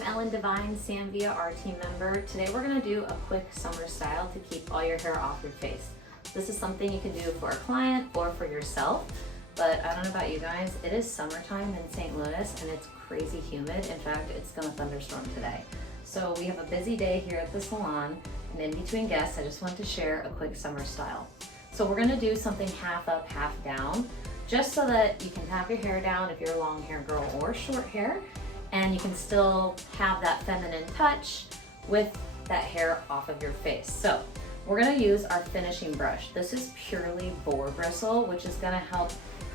Devine, Sam via ArTeam member. Today we're going to do a quick summer style to keep all your hair off your face. This is something you can do for a client or for yourself, but I don't know about you guys, it is summertime in St. Louis and it's crazy humid. In fact, it's going to thunderstorm today. So we have a busy day here at the salon, and in between guests, I just want to share a quick summer style. So we're going to do something half up, half down, just so that you can have your hair down if you're a long hair girl or short hair, and you can still have that feminine touch with that hair off of your face. So we're gonna use our finishing brush. This is purely boar bristle, which is gonna help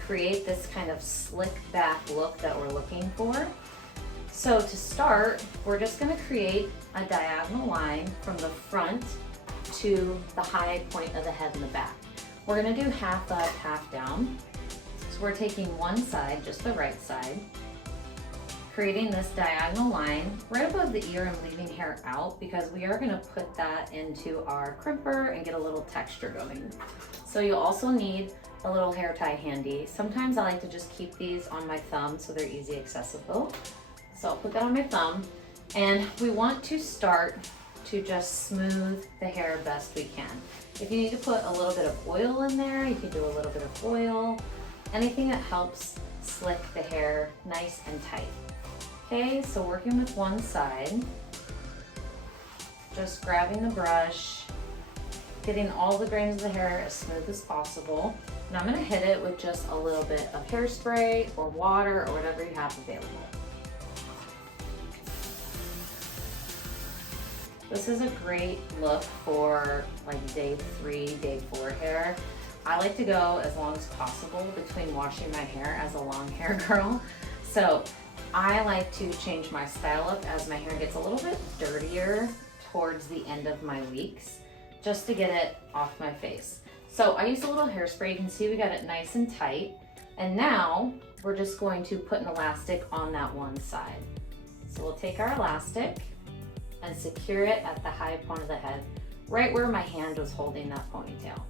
create this kind of slick back look that we're looking for. So to start, we're just gonna create a diagonal line from the front to the high point of the head and the back. We're gonna do half up, half down. So we're taking one side, just the right side, creating this diagonal line right above the ear and leaving hair out because we are gonna put that into our crimper and get a little texture going. So you'll also need a little hair tie handy. Sometimes I like to just keep these on my thumb so they're easy accessible. So I'll put that on my thumb, and we want to start to just smooth the hair best we can. If you need to put a little bit of oil in there, you can do a little bit of oil, anything that helps slick the hair nice and tight. Okay, so working with one side, just grabbing the brush, getting all the grains of the hair as smooth as possible. And I'm gonna hit it with just a little bit of hairspray or water or whatever you have available. This is a great look for like day 3, day 4 hair. I like to go as long as possible between washing my hair as a long hair girl. So I like to change my style up as my hair gets a little bit dirtier towards the end of my weeks, just to get it off my face. So I use a little hairspray. You can see we got it nice and tight. And now we're just going to put an elastic on that one side. So we'll take our elastic and secure it at the high point of the head, right where my hand was holding that ponytail.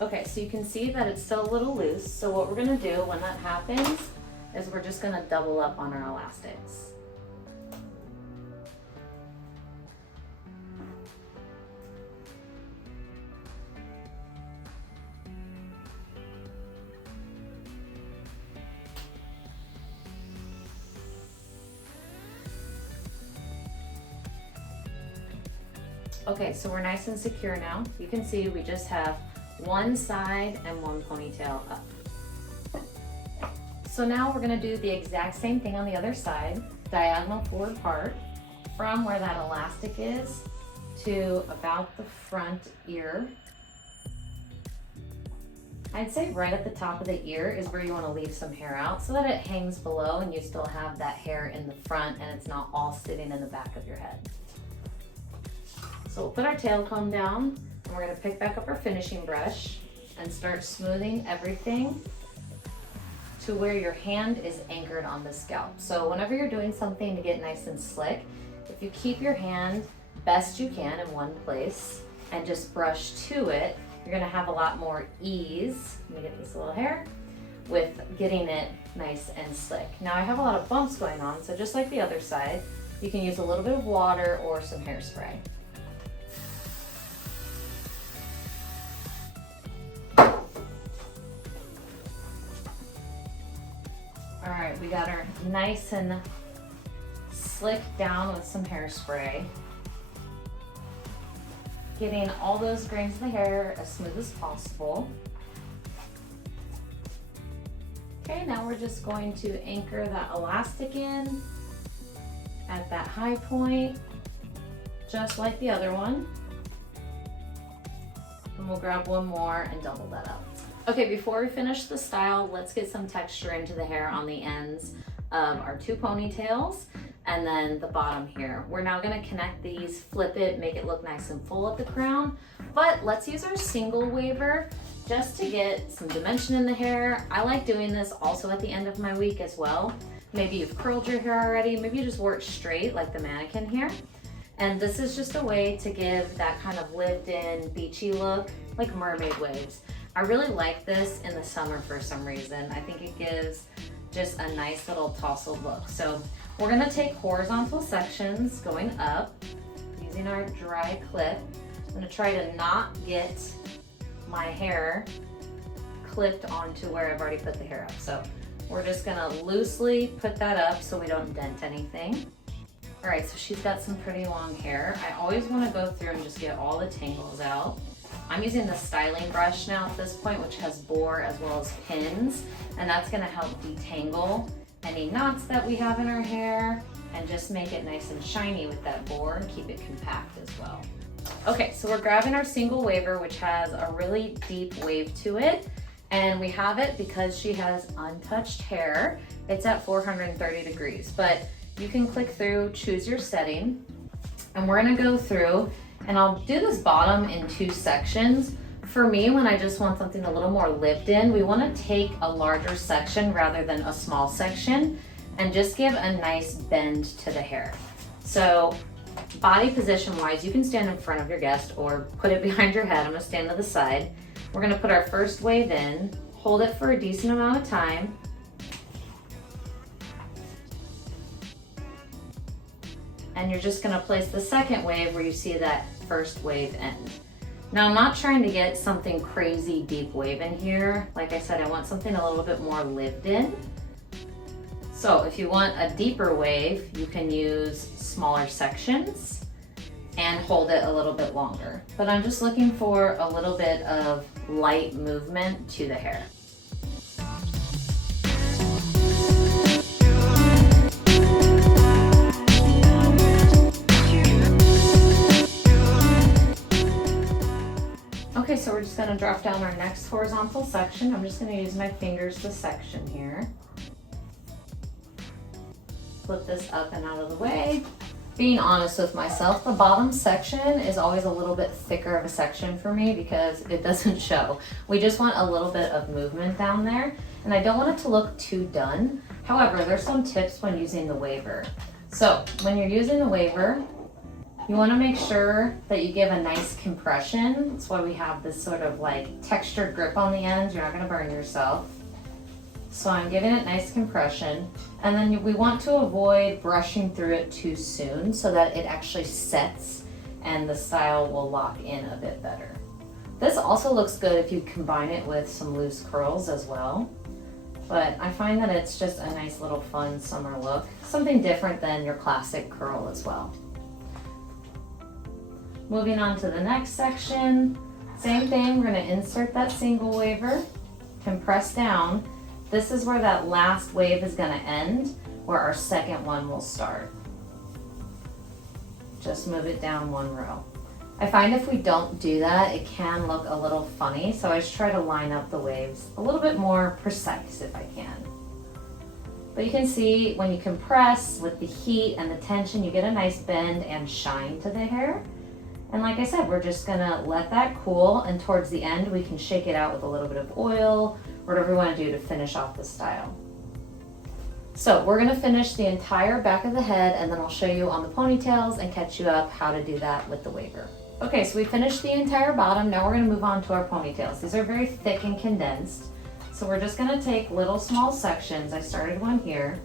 Okay, so you can see that it's still a little loose. So what we're gonna do when that happens is we're just gonna double up on our elastics. Okay, so we're nice and secure now. You can see we just have one side and one ponytail up. So now we're gonna do the exact same thing on the other side, diagonal forward part, from where that elastic is to about the front ear. I'd say right at the top of the ear is where you wanna leave some hair out so that it hangs below and you still have that hair in the front and it's not all sitting in the back of your head. So we'll put our tail comb down, and we're gonna pick back up our finishing brush and start smoothing everything to where your hand is anchored on the scalp. So whenever you're doing something to get nice and slick, if you keep your hand best you can in one place and just brush to it, you're gonna have a lot more ease, let me get this little hair, with getting it nice and slick. Now I have a lot of bumps going on, so just like the other side, you can use a little bit of water or some hairspray. All right, we got her nice and slicked down with some hairspray. Getting all those grains of the hair as smooth as possible. Okay, now we're just going to anchor that elastic in at that high point, just like the other one. And we'll grab one more and double that up. Okay, before we finish the style, let's get some texture into the hair on the ends of our 2 ponytails and then the bottom here. We're now gonna connect these, flip it, make it look nice and full at the crown, but let's use our single waver just to get some dimension in the hair. I like doing this also at the end of my week as well. Maybe you've curled your hair already, maybe you just wore it straight like the mannequin here. And this is just a way to give that kind of lived in beachy look, like mermaid waves. I really like this in the summer for some reason. I think it gives just a nice little tousled look. So we're gonna take horizontal sections going up using our dry clip. I'm gonna try to not get my hair clipped onto where I've already put the hair up. So we're just gonna loosely put that up so we don't dent anything. All right, so she's got some pretty long hair. I always wanna go through and just get all the tangles out. I'm using the styling brush now at this point, which has bore as well as pins, and that's gonna help detangle any knots that we have in our hair and just make it nice and shiny with that bore and keep it compact as well. Okay, so we're grabbing our single waver, which has a really deep wave to it, and we have it because she has untouched hair. It's at 430 degrees, but you can click through, choose your setting, and we're gonna go through, and I'll do this bottom in 2 sections. For me, when I just want something a little more lived in, we wanna take a larger section rather than a small section and just give a nice bend to the hair. So body position wise, you can stand in front of your guest or put it behind your head. I'm gonna stand to the side. We're gonna put our first wave in, hold it for a decent amount of time. And you're just gonna place the second wave where you see that first wave end. Now I'm not trying to get something crazy deep wave in here. Like I said, I want something a little bit more lived in. So if you want a deeper wave, you can use smaller sections and hold it a little bit longer. But I'm just looking for a little bit of light movement to the hair. Okay, so we're just gonna drop down our next horizontal section. I'm just gonna use my fingers to section here. Flip this up and out of the way. Being honest with myself, the bottom section is always a little bit thicker of a section for me because it doesn't show. We just want a little bit of movement down there, and I don't want it to look too done. However, there's some tips when using the waver. So when you're using the waver, you want to make sure that you give a nice compression. That's why we have this sort of like textured grip on the ends. You're not going to burn yourself. So I'm giving it nice compression. And then we want to avoid brushing through it too soon so that it actually sets and the style will lock in a bit better. This also looks good if you combine it with some loose curls as well. But I find that it's just a nice little fun summer look. Something different than your classic curl as well. Moving on to the next section, same thing, we're gonna insert that single waver, compress down. This is where that last wave is gonna end, where our second one will start. Just move it down 1 row. I find if we don't do that, it can look a little funny, so I just try to line up the waves a little bit more precise if I can. But you can see when you compress with the heat and the tension, you get a nice bend and shine to the hair. And like I said, we're just gonna let that cool, and towards the end, we can shake it out with a little bit of oil, whatever we wanna do to finish off the style. So we're gonna finish the entire back of the head, and then I'll show you on the ponytails and catch you up how to do that with the waver. Okay, so we finished the entire bottom. Now we're gonna move on to our ponytails. These are very thick and condensed. So we're just gonna take little small sections. I started one here.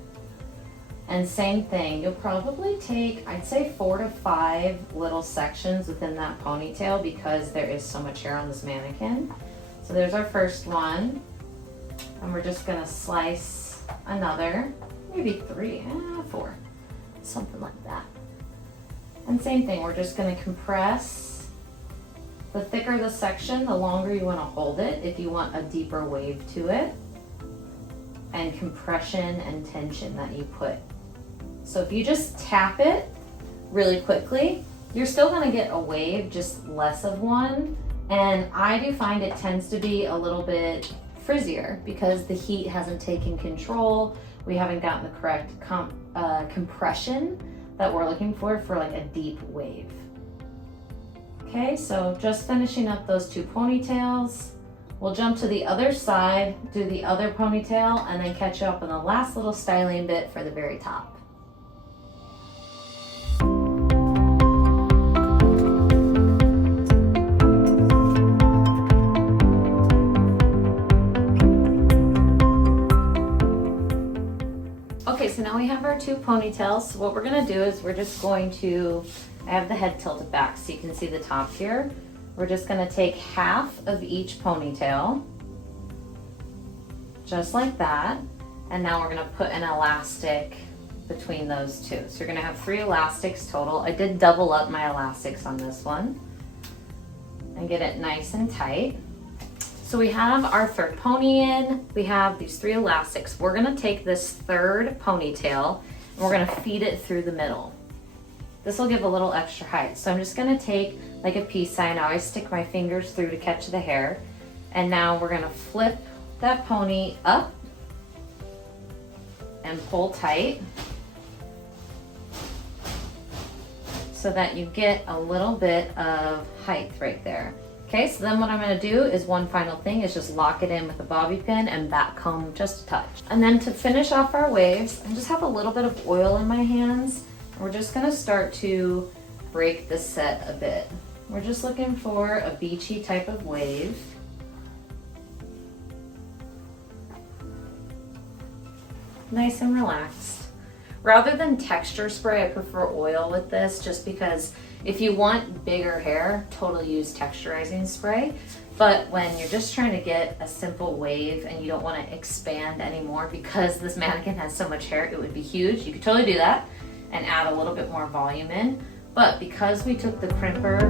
And same thing, you'll probably take, I'd say 4 to 5 little sections within that ponytail because there is so much hair on this mannequin. So there's our first one. And we're just gonna slice another, maybe 3, 4, something like that. And same thing, we're just gonna compress. The thicker the section, the longer you wanna hold it if you want a deeper wave to it. And compression and tension that you put. So if you just tap it really quickly, you're still gonna get a wave, just less of one. And I do find it tends to be a little bit frizzier because the heat hasn't taken control. We haven't gotten the correct compression that we're looking for like a deep wave. Okay, so just finishing up those 2 ponytails. We'll jump to the other side, do the other ponytail, and then catch up on the last little styling bit for the very top. ponytails. So what we're gonna do is we're just going to, I have the head tilted back so you can see the top here. We're just gonna take half of each ponytail, just like that. And now we're gonna put an elastic between those two. So you're gonna have 3 elastics total. I did double up my elastics on this one and get it nice and tight. So we have our third pony in, we have these 3 elastics. We're gonna take this third ponytail and we're gonna feed it through the middle. This will give a little extra height. So I'm just gonna take like a peace sign. I always stick my fingers through to catch the hair. And now we're gonna flip that pony up and pull tight so that you get a little bit of height right there. Okay, so then what I'm gonna do is one final thing is just lock it in with a bobby pin and back comb just a touch. And then to finish off our waves, I just have a little bit of oil in my hands. We're just gonna start to break the set a bit. We're just looking for a beachy type of wave. Nice and relaxed. Rather than texture spray, I prefer oil with this just because if you want bigger hair, totally use texturizing spray. But when you're just trying to get a simple wave and you don't want to expand anymore because this mannequin has so much hair, it would be huge. You could totally do that and add a little bit more volume in. But because we took the crimper